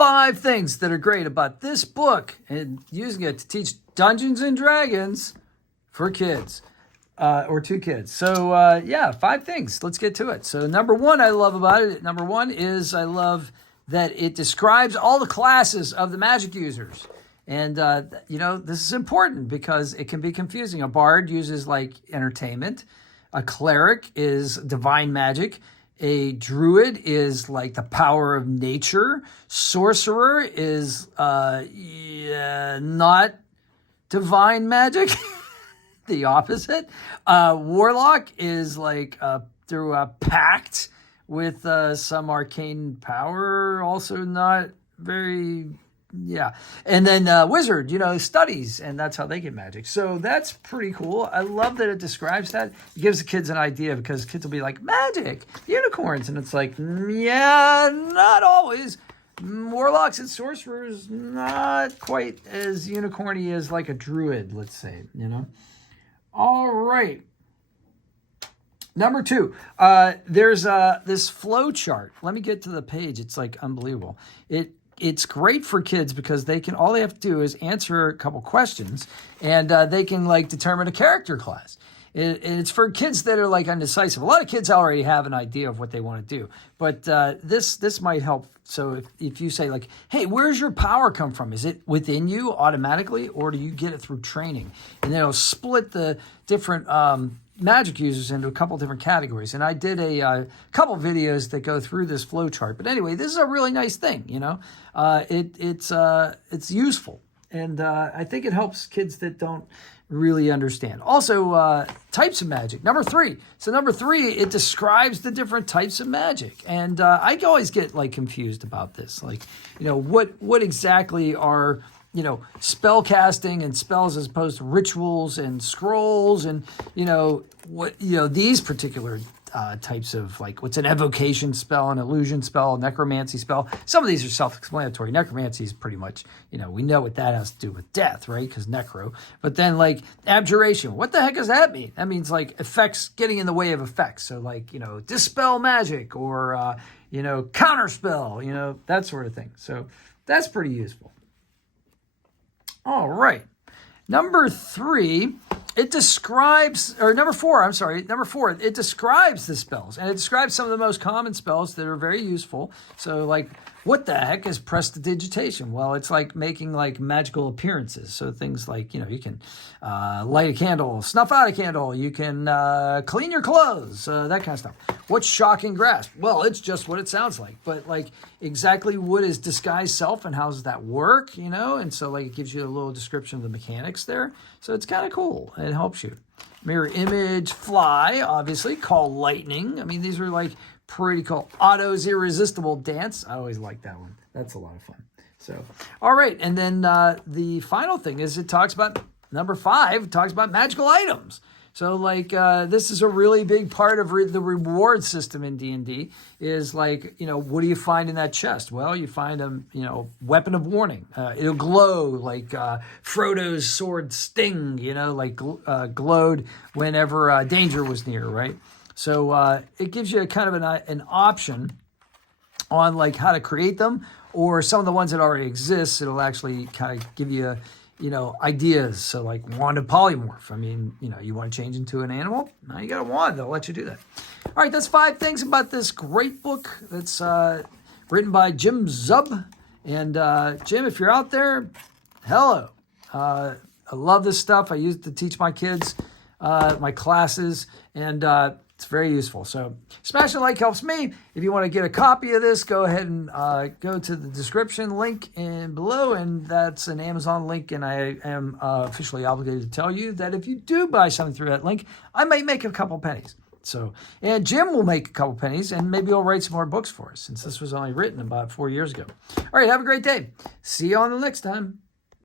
5 things that are great about this book and using it to teach Dungeons and Dragons for kids. Or 2 kids. So, yeah, 5 things. Let's get to it. So, number 1 I love about it. Number 1 is I love that it describes all the classes of the magic users. And, this is important because it can be confusing. A bard uses, like, entertainment. A cleric is divine magic. A druid is, like, the power of nature. Sorcerer is not divine magic. The opposite. Warlock is like through a pact with some arcane power, also not very, yeah. And then wizard, studies, and that's how they get magic. So that's pretty cool. I love that it describes that. It gives the kids an idea because kids will be like, magic, unicorns. And it's like, yeah, not always. Warlocks and sorcerers, not quite as unicorny as like a druid, let's say, All right. Number 2, there's this flow chart. Let me get to the page. It's like unbelievable. It's great for kids because all they have to do is answer a couple questions and they can like determine a character class. It's for kids that are like undecisive. A lot of kids already have an idea of what they want to do, but this might help. So if you say like, hey, where's your power come from? Is it within you automatically, or do you get it through training? And then it'll split the different magic users into a couple different categories. And I did a couple videos that go through this flow chart. But anyway, this is a really nice thing, It's useful. And I think it helps kids that don't really understand. Also, types of magic. Number 3. So number 3, it describes the different types of magic. And I always get like confused about this. Like, what exactly are, spell casting and spells as opposed to rituals and scrolls and, these particular types of like what's an evocation spell, an illusion spell, a necromancy spell. Some of these are self-explanatory. Necromancy is pretty much, we know what that has to do with death, right? Because necro. But then like abjuration, what the heck does that mean? That means like effects getting in the way of effects. So like, dispel magic or, counterspell, that sort of thing. So that's pretty useful. All right. Number 4, it describes the spells, and it describes some of the most common spells that are very useful. So like, what the heck is prestidigitation? Well, it's like making like magical appearances. So things like, you can light a candle, snuff out a candle, you can clean your clothes, that kind of stuff. What's shocking grasp? Well, it's just what it sounds like, but like exactly what is disguised self and how does that work, And so like it gives you a little description of the mechanics there. So it's kind of cool. It helps you. Mirror image, fly, obviously, call lightning. I mean, these are like pretty cool. Otto's irresistible dance. I always like that one. That's a lot of fun. So, all right. And then the final thing is it talks about, number 5, talks about magical items. So like this is a really big part of the reward system in D&D is like, what do you find in that chest? Well, you find a, weapon of warning. It'll glow like Frodo's sword sting, glowed whenever danger was near, right? So it gives you a kind of an option on like how to create them, or some of the ones that already exist. It'll actually kind of give you ideas. So like wand of polymorph. I mean, you want to change into an animal? Now you got a wand. They'll let you do that. All right, that's 5 things about this great book that's written by Jim Zub. And Jim, if you're out there, hello. I love this stuff. I use it to teach my kids, my classes, and it's very useful. So smash the like helps me. If you want to get a copy of this, go ahead and go to the description link in below, and that's an Amazon link. And I am officially obligated to tell you that if you do buy something through that link, I may make a couple pennies. So, and Jim will make a couple pennies, and maybe he'll write some more books for us, since this was only written about 4 years ago. All right, have a great day. See you on the next time.